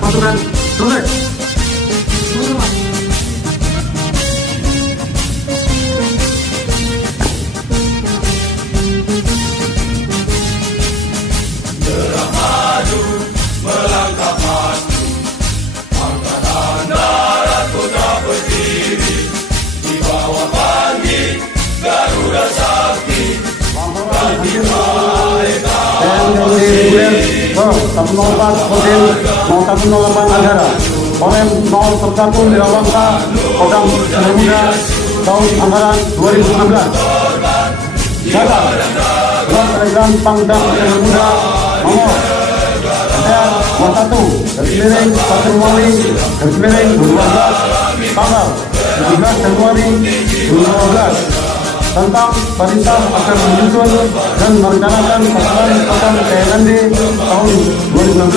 Pasukan Dolek. Derang maju melangkah maju, angkatan darat putra berdiri di bawah panggi Garuda Sakti. Bang, 104 Kodim 0108 Anggara, Korem 041 Nirwangsa, Kodam Garuda tahun anggaran 2016. Jaga, Surat Telegram Pangdam Garuda nomor SR 21 /1 tanggal 17 Januari 2015 tentang perintah agar menyusun dan merencanakan pasukan program TNMD tahun 2016,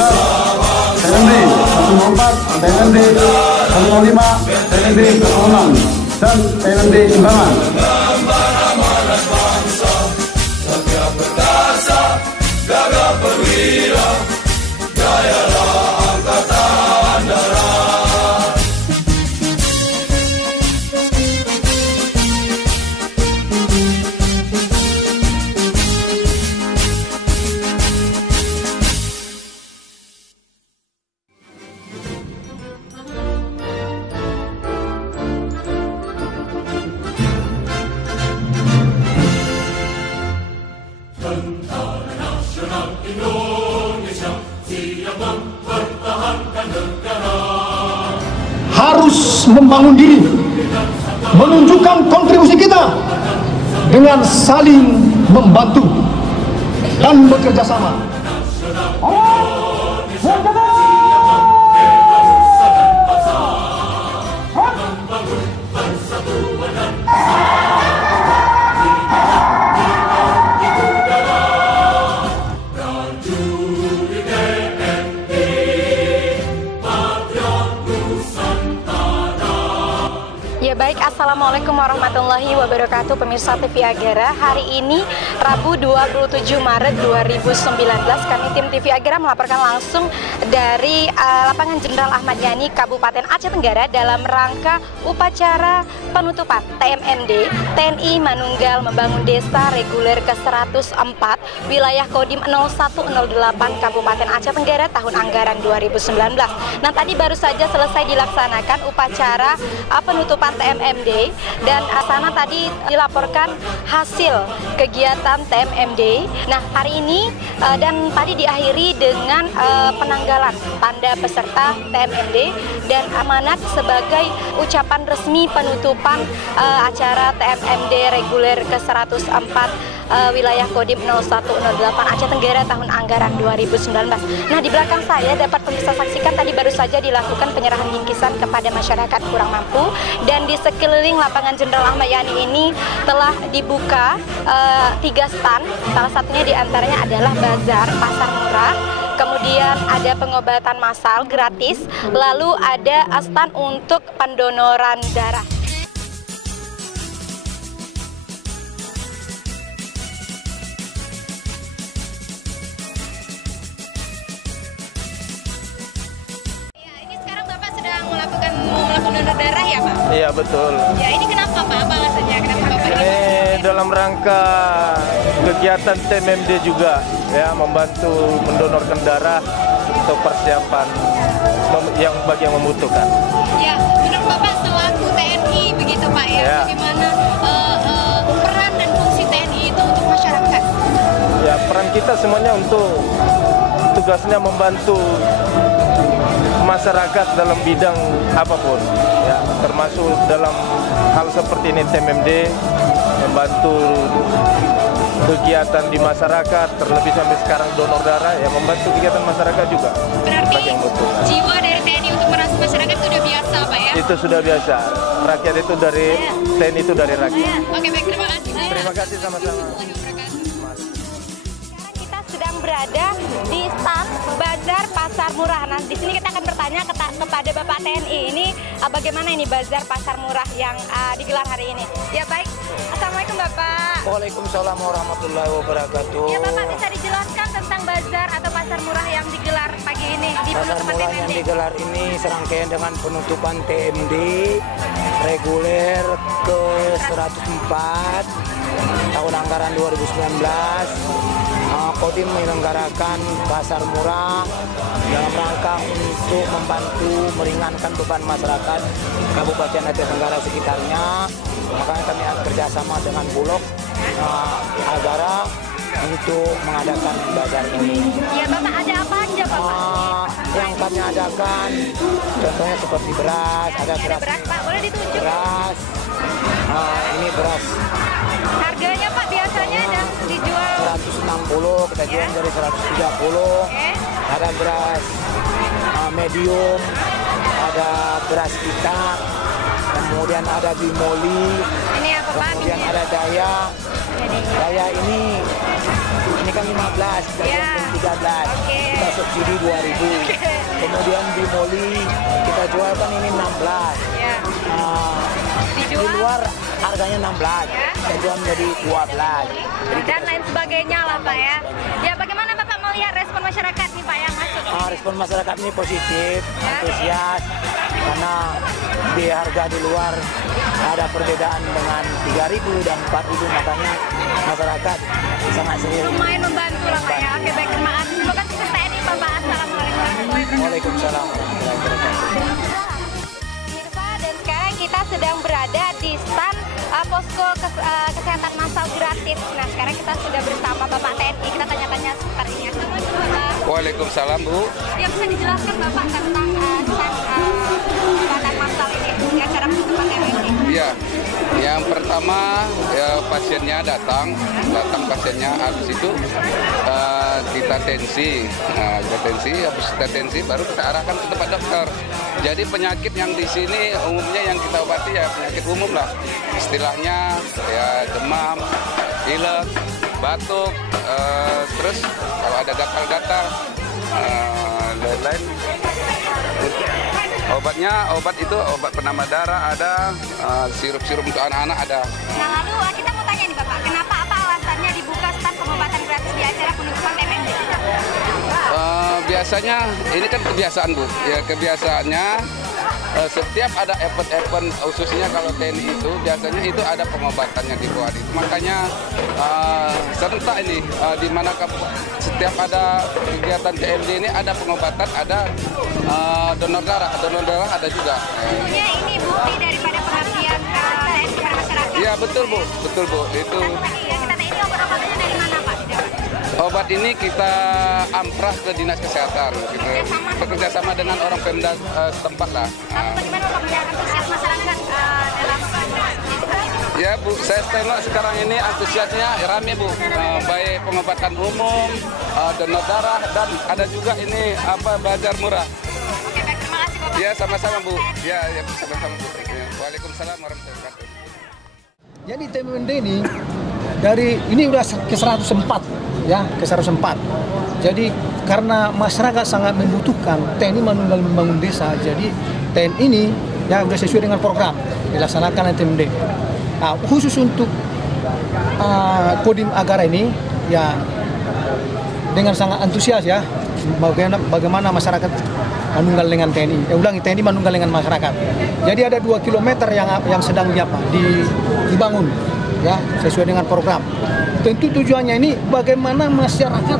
TNMD 104, TNMD 105, TNMD 106, dan TNMD Imbangan. Setiap perkasa, gagah perwira, jayalah angkatan darat. Tentara Nasional Indonesia siap mempertahankan negara. Harus membangun diri, menunjukkan kontribusi kita dengan saling membantu dan bekerja sama. Ya baik, Assalamualaikum warahmatullahi wabarakatuh pemirsa TV Agara. Hari ini Rabu 27 Maret 2019 kami tim TV Agara melaporkan langsung dari lapangan Jenderal Ahmad Yani Kabupaten Aceh Tenggara dalam rangka upacara penutupan TMMD TNI Manunggal Membangun Desa Reguler ke-104 wilayah Kodim 0108 Kabupaten Aceh Tenggara tahun anggaran 2019. Nah, tadi baru saja selesai dilaksanakan upacara penutupan TMMD dan sana tadi dilaporkan hasil kegiatan TMMD. Nah, hari ini dan tadi diakhiri dengan penanggalan tanda peserta TMMD dan amanat sebagai ucapan resmi penutupan acara TMMD reguler ke-104 wilayah Kodim 0108 Aceh Tenggara tahun anggaran 2019. Nah, di belakang saya dapat pemirsa saksikan tadi baru saja dilakukan penyerahan bingkisan kepada masyarakat kurang mampu, dan di sekeliling lapangan Jenderal Ahmad Yani ini telah dibuka 3 stand. Salah satunya diantaranya adalah bazar pasar murah, kemudian ada pengobatan massal gratis, lalu ada stand untuk pendonoran darah. Donor darah ya Pak? Iya betul. Ya, ini kenapa Pak? Apa alasannya? Kenapa Bapak ini dalam rangka kegiatan TMMD juga ya, membantu mendonorkan darah untuk persiapan bagi yang membutuhkan. Ya, menurut Bapak selaku TNI begitu Pak ya, bagaimana peran dan fungsi TNI itu untuk masyarakat? Ya, peran kita semuanya untuk tugasnya membantu masyarakat dalam bidang apapun, ya, termasuk dalam hal seperti ini TMMD, membantu kegiatan di masyarakat, terlebih sampai sekarang donor darah, ya membantu kegiatan masyarakat juga. Berarti yang jiwa dari TNI untuk merangkul masyarakat itu sudah biasa Pak ya? Itu sudah biasa, rakyat itu dari TNI itu dari rakyat. Oke baik, terima kasih. Terima kasih sama-sama. Sedang berada di stand Bazar Pasar Murah. Nah, di sini kita akan bertanya kepada Bapak TNI ini bagaimana ini Bazar Pasar Murah yang digelar hari ini. Ya baik, Assalamualaikum Bapak. Waalaikumsalam warahmatullahi wabarakatuh. Ya Bapak, bisa dijelaskan tentang Bazar atau Pasar Murah yang digelar pagi ini di Pasar penutupan Murah TMD? yang digelar ini serangkaian dengan penutupan TMD reguler ke 104 tahun anggaran 2019. Kodim menyelenggarakan pasar murah dalam rangka untuk membantu meringankan beban masyarakat Kabupaten Aceh Tenggara sekitarnya. Makanya kami kerjasama dengan Bulog Agara untuk mengadakan bazar ini. Ya Bapak, ada apa aja Bapak? Yang kami adakan contohnya seperti beras, ada beras Pak, boleh ditunjuk? Beras, ini beras. Harganya Pak biasanya ada dijual 160, kita jual dari 130. Ada beras medium, ada beras kita, kemudian ada bimoli, ini apa Pak? kemudian ada daya. Daya ini kan 15, kita jual 13, kita subsidi 2.000. Kemudian bimoli kita jual kan ini 16. Di luar harganya 16, kita jual menjadi 12. Dan lain sebagainya lah Pak ya. Ya bagaimana Bapak melihat respon masyarakat nih Pak yang masuk? Respon masyarakat ini positif, antusias, karena di harga di luar ada perbedaan dengan 3.000 dan 4.000, makanya masyarakat sangat serius. Lumayan membantu lah Pak ya. Oke baik, terima kasih. Semoga sukses TNI Bapak. Assalamualaikum warahmatullahi wabarakatuh. Waalaikumsalam warahmatullahi wabarakatuh. Mirsa, dan sekarang kita sedang berada di stand posko kesehatan massal gratis. Nah sekarang kita sudah bersama Bapak TNI. Kita tanya-tanya seputar ini. Assalamualaikum Bapak. Waalaikumsalam Bu. Ya bisa dijelaskan Bapak tentang stand kesehatan massal ini di acara penutupan TNI? Iya. Yang pertama ya, pasiennya datang pasiennya, habis itu kita tensi, habis kita tensi baru kita arahkan ke tempat dokter. Jadi penyakit yang di sini umumnya yang kita obati ya penyakit umum lah, istilahnya ya demam, pilek, batuk, terus kalau ada gatal-gatal, lain-lain. Obat itu obat penambah darah ada, sirup-sirup untuk anak-anak ada. Nah lalu kita mau tanya nih Bapak, kenapa apa alasannya dibuka stand pengobatan gratis di acara penutupan TMD? Biasanya ini kan kebiasaan Bu, ya kebiasaannya setiap ada event-event khususnya kalau TNI itu biasanya itu ada pengobatannya di bawah itu. Makanya serentak ini di mana setiap ada kegiatan TMD ini ada pengobatan, ada donor darah ada juga. Tentunya ini bukti daripada pengabdian TNI kepada masyarakat. Iya betul Bu. Itu. Kita ini obat-obatnya dari mana Pak? Obat ini kita amprah ke dinas kesehatan, kita bekerja sama dengan orang Pemda setempat lah. Bagaimana Bapak melihat antusias masyarakat dalam Ya Bu, saya tengok sekarang ini antusiasnya rame Bu, baik pengobatan umum, donor darah, dan ada juga ini bazar murah. Oke baik, terima kasih Bapak. Ya sama-sama Bu, ya sama-sama Bu. Ya, Waalaikumsalam warahmatullahi wabarakatuh. Jadi TMD ini udah ke 104 ya, ke 104. Jadi karena masyarakat sangat membutuhkan TNI Manunggal Membangun Desa, jadi TNI ini ya udah sesuai dengan program dilaksanakan TMD. Nah, khusus untuk Kodim Agara ini ya dengan sangat antusias ya bagaimana masyarakat manunggal dengan TNI. Ulangi, TNI manunggal dengan masyarakat. Jadi ada 2 km yang sedang dibangun ya sesuai dengan program. Tentu tujuannya ini bagaimana masyarakat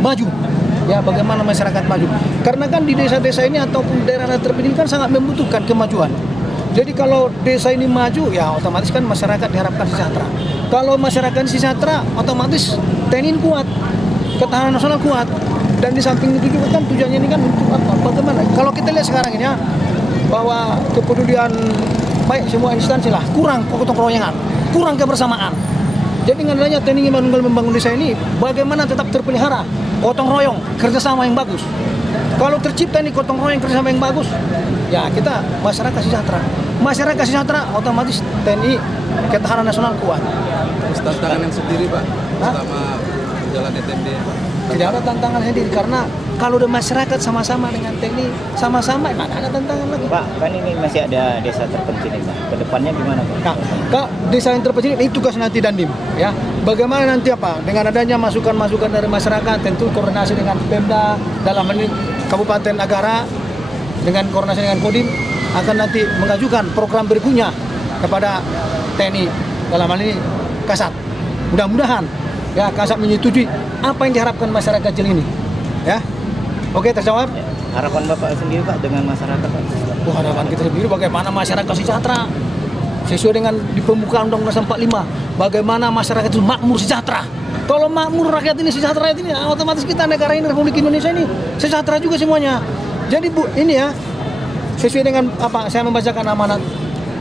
maju Ya, bagaimana masyarakat maju. Karena kan di desa-desa ini ataupun daerah terpencil kan sangat membutuhkan kemajuan. Jadi kalau desa ini maju, ya otomatis kan masyarakat diharapkan sejahtera. Kalau masyarakat sejahtera, otomatis TNI kuat, ketahanan nasional kuat. Dan di samping itu juga kan tujuannya ini kan untuk apa? Bagaimana? Kalau kita lihat sekarang ini ya, bahwa kepedulian baik semua instansi lah, kurang gotong royongan, kurang kebersamaan. Jadi dengan adanya TNI Manunggal Membangun Desa ini, bagaimana tetap terpelihara gotong royong, kerjasama yang bagus. Kalau tercipta ini gotong royong, kerjasama yang bagus, ya kita masyarakat sejahtera. Masyarakat sejahtera, otomatis TNI ketahanan nasional kuat. Terus tantangan yang sendiri Pak, selama jalan TMD? Tidak ada tantangan sendiri, karena kalau udah masyarakat sama-sama dengan TNI, sama-sama, mana ada tantangan lagi. Pak, kan ini masih ada desa terpencil ini Pak. Kedepannya gimana Pak? Nah, Kak, desa yang terpencil ini tugas nanti Dandim, ya. Bagaimana nanti apa? Dengan adanya masukan-masukan dari masyarakat, tentu koordinasi dengan Pemda, dalam hal ini Kabupaten Agara, dengan koordinasi dengan Kodim, akan nanti mengajukan program berikutnya kepada TNI, dalam hal ini Kasat. Mudah-mudahan ya Kasat menyetujui apa yang diharapkan masyarakat kecil ini, ya. Oke, terjawab. Harapan Bapak sendiri Pak dengan masyarakat Pak? Harapan kita sendiri bagaimana masyarakat sejahtera sesuai dengan di pembukaan Undang-Undang 45, bagaimana masyarakat itu makmur sejahtera. Kalau makmur rakyat ini sejahtera ini, otomatis kita negara ini, Republik Indonesia ini sejahtera juga semuanya. Jadi Bu, ini ya sesuai dengan apa saya membacakan amanat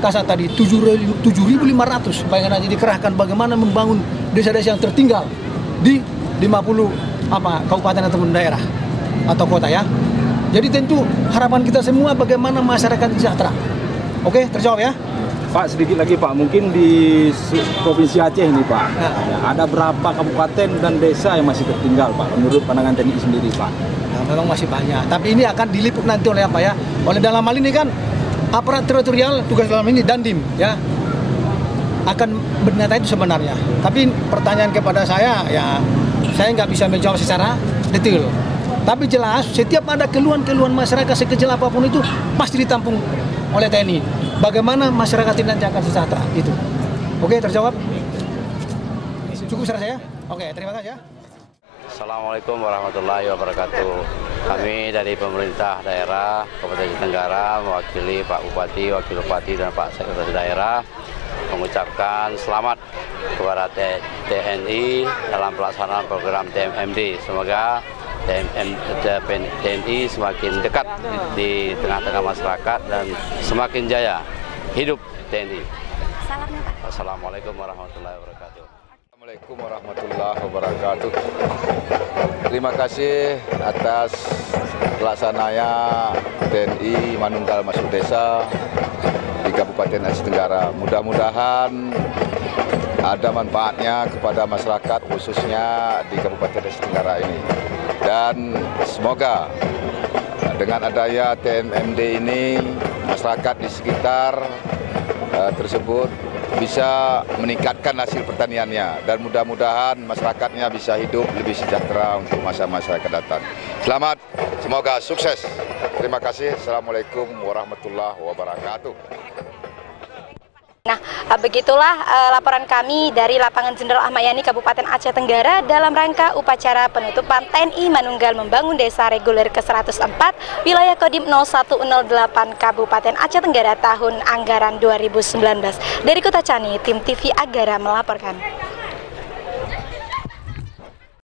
Kasat tadi, 7.500 bayangkan aja dikerahkan bagaimana membangun desa-desa yang tertinggal di 50 kabupaten ataupun daerah atau kota, ya. Jadi tentu harapan kita semua bagaimana masyarakat sejahtera. Oke, terjawab ya. Pak, sedikit lagi Pak, mungkin di Provinsi Aceh ini Pak, ada berapa kabupaten dan desa yang masih tertinggal Pak, menurut pandangan TNI sendiri Pak? Nah, memang masih banyak, tapi ini akan diliput nanti oleh apa ya? Oleh dalam hal ini kan aparat teritorial, tugas dalam ini Dandim, ya, akan berdata itu sebenarnya. Tapi pertanyaan kepada saya, ya saya nggak bisa menjawab secara detail. Tapi jelas setiap ada keluhan-keluhan masyarakat sekecil apapun itu pasti ditampung oleh TNI. Bagaimana masyarakat ini nanti akan sejahtera itu. Oke, terjawab. Cukup saya. Oke, terima kasih ya. Assalamualaikum warahmatullahi wabarakatuh. Kami dari pemerintah daerah Kabupaten Tenggara mewakili Pak Bupati, Wakil Bupati dan Pak Sekretaris Daerah mengucapkan selamat kepada TNI dalam pelaksanaan program TMMD. Semoga TNI semakin dekat di tengah-tengah masyarakat dan semakin jaya. Hidup TNI. Salamnya Pak. Assalamualaikum warahmatullahi wabarakatuh. Assalamualaikum warahmatullahi wabarakatuh. Terima kasih atas pelaksananya TNI Manunggal Masuk Desa di Kabupaten Aceh Tenggara. Mudah-mudahan ada manfaatnya kepada masyarakat khususnya di Kabupaten Aceh Tenggara ini. Dan semoga dengan adanya TMMD ini masyarakat di sekitar tersebut bisa meningkatkan hasil pertaniannya dan mudah-mudahan masyarakatnya bisa hidup lebih sejahtera untuk masa-masa akan datang. Selamat, semoga sukses. Terima kasih. Assalamualaikum warahmatullahi wabarakatuh. Nah, begitulah laporan kami dari Lapangan Jenderal Ahmad Yani Kabupaten Aceh Tenggara dalam rangka upacara penutupan TNI Manunggal Membangun Desa Reguler ke-104 wilayah Kodim 0108 Kabupaten Aceh Tenggara tahun anggaran 2019. Dari Kota Cani, tim TV Agara melaporkan.